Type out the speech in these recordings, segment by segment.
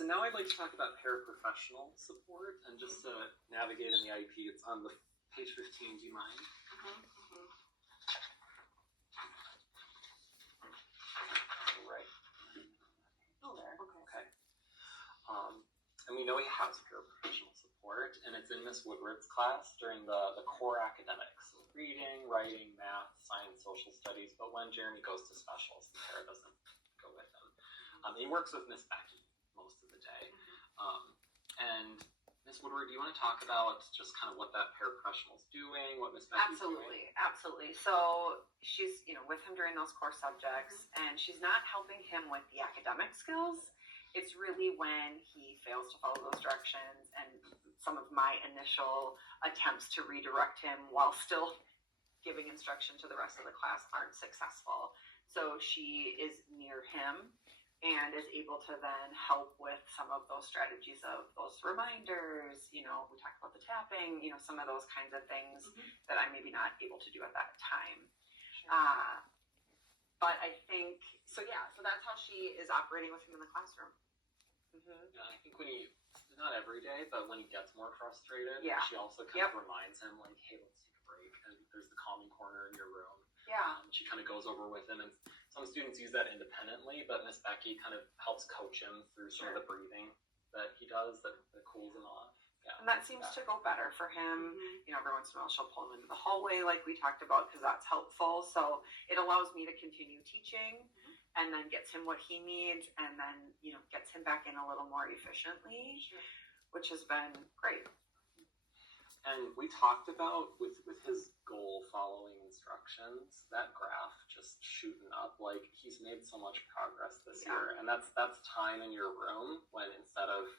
So now I'd like to talk about paraprofessional support, and just to navigate in the IEP, it's on the page 15. Do you mind? Right. Oh, there. Okay. And we know he has paraprofessional support, and it's in Miss Woodward's class during the core academics, so reading, writing, math, science, social studies. But when Jeremy goes to specials, the para doesn't go with him. He works with Miss Becky most of the day. And Miss Woodward, do you want to talk about just kind of what that paraprofessional is doing, what Miss Becky's doing? Absolutely. So she's, with him during those core subjects, and she's not helping him with the academic skills. It's really when he fails to follow those directions, and some of my initial attempts to redirect him while still giving instruction to the rest of the class aren't successful. So she is near him and is able to then help with some of those strategies of those reminders, we talked about the tapping, some of those kinds of things that I'm maybe not able to do at that time. Sure. But I think, so that's how she is operating with him in the classroom. Yeah, I think not every day, but when he gets more frustrated, she also kind of reminds him, like, hey, let's take a break, and there's the calming corner in your room. Yeah. She kind of goes over with him, and some students use that independently, but Miss Becky kind of helps coach him through some of the breathing that he does that cools him off. Yeah. And that seems to go better for him. Every once in a while she'll pull him into the hallway like we talked about, because that's helpful. So it allows me to continue teaching and then gets him what he needs, and then, gets him back in a little more efficiently, which has been great. And we talked about with his goal following instructions, that graph just shooting up. Like, he's made so much progress this year, and that's time in your room when instead of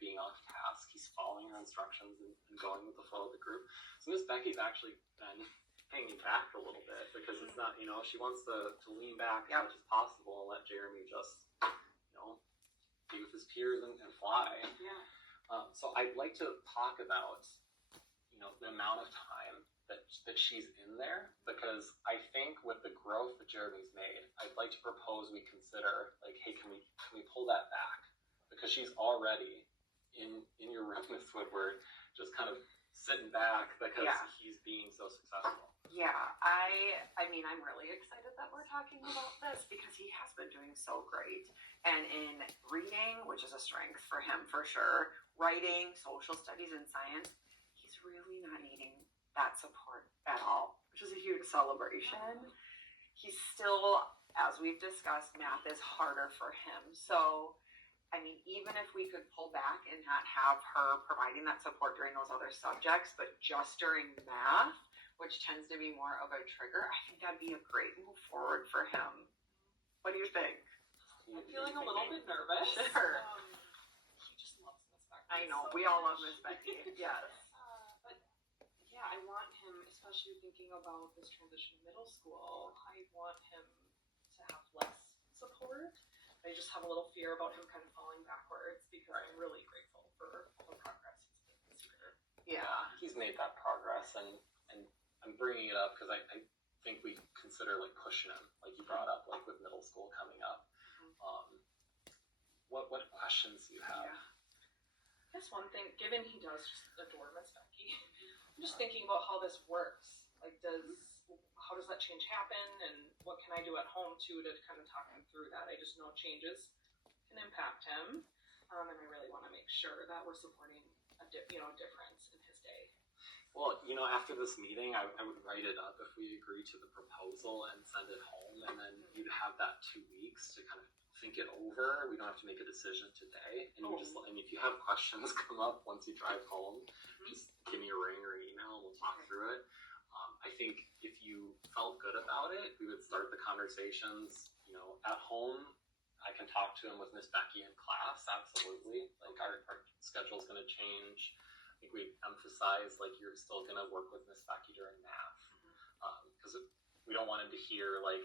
being off task, he's following her instructions and going with the flow of the group. So Miss Becky's actually been hanging back a little bit, because it's not, she wants to lean back as much as possible and let Jeremy just be with his peers and fly. So I'd like to talk about the amount of time that she's in there, because I think with the growth that Jeremy's made, I'd like to propose we consider, like, hey, can we pull that back? Because she's already in your room, Miss Woodward, just kind of sitting back because he's being so successful. Yeah, I mean, I'm really excited that we're talking about this, because he has been doing so great. And in reading, which is a strength for him for sure, writing, social studies, and science, he's really not needing that support at all, which is a huge celebration. He's still, as we've discussed, math is harder for him. So, I mean, even if we could pull back and not have her providing that support during those other subjects, but just during math, which tends to be more of a trigger, I think that'd be a great move forward for him. What do you think? I'm feeling a little bit nervous. Sure. He just loves Miss Becky. I know, so we all love much. Miss Becky. Yes. But yeah, I want him, especially thinking about this transition to middle school, I want him to have less support. I just have a little fear about him kind of falling backwards, because I'm really grateful for all the progress he's made this year. Yeah. He's made that progress, and I'm bringing it up because I think we consider, like, pushing him, like you brought up, like with middle school coming up. What questions do you have? I guess one thing, given he does just adore Miss Becky, I'm just thinking about how this works. Like, how does that change happen, and what can I do at home too to kind of talk him through that? I just know changes can impact him, and I really want to make sure that we're supporting a difference in his day. Well, after this meeting, I would write it up if we agree to the proposal and send it home, and then you'd have that 2 weeks to kind of think it over. We don't have to make a decision today, and and if you have questions come up once you drive home, just give me a ring or an email, and we'll talk through it. I think if you felt good about it, we would start the conversations, at home. I can talk to him with Miss Becky in class, absolutely. Like, our schedule's going to change. I think we emphasize, like, you're still going to work with Miss Becky during math, because we don't want him to hear, like,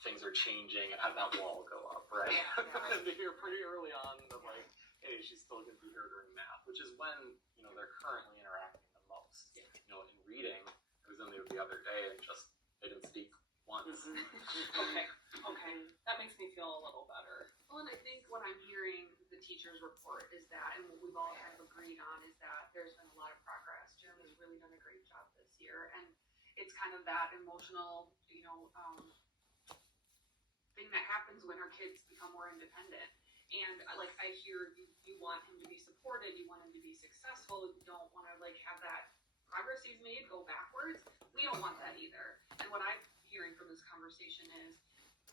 things are changing and have that wall go up, right? And to hear pretty early on that, like, hey, she's still going to be here during math, which is when, they're currently interacting the most. In reading, I was in there the other day and just, they didn't speak once. Okay, that makes me feel a little better. Well, and I think what I'm hearing the teachers report is that, and what we've all kind of agreed on is that there's been a lot of progress. Jeremy's really done a great job this year, and it's kind of that emotional, thing that happens when our kids become more independent. And like I hear you want him to be supported, you want him to be successful, you don't want to like have that progress he's made go backwards. We don't want that either. And what I'm hearing from this conversation is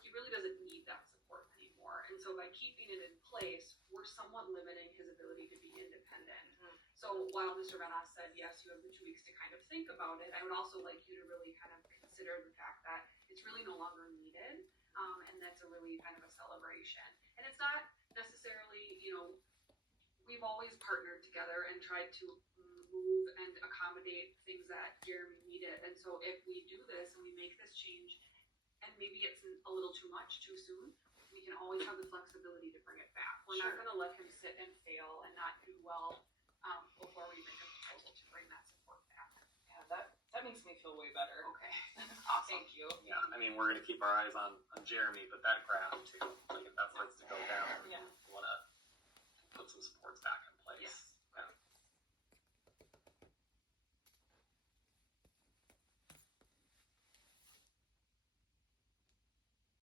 he really doesn't need that support anymore. And so by keeping it in place, we're somewhat limiting his ability to be independent. Mhm. So while Mr. Van said, yes, you have the 2 weeks to kind of think about it, I would also like you to really kind of consider the fact that it's really no longer needed. And that's a really kind of a celebration. And it's not necessarily, we've always partnered together and tried to move and accommodate things that Jeremy needed. And so if we do this and we make this change and maybe it's a little too much too soon, we can always have the flexibility to bring it back. We're not going to let him sit and fail and not do well before we make a proposal to bring that support back. Yeah, that makes me feel way better. Okay. Awesome. Thank you. Yeah, I mean, we're gonna keep our eyes on Jeremy, but that graph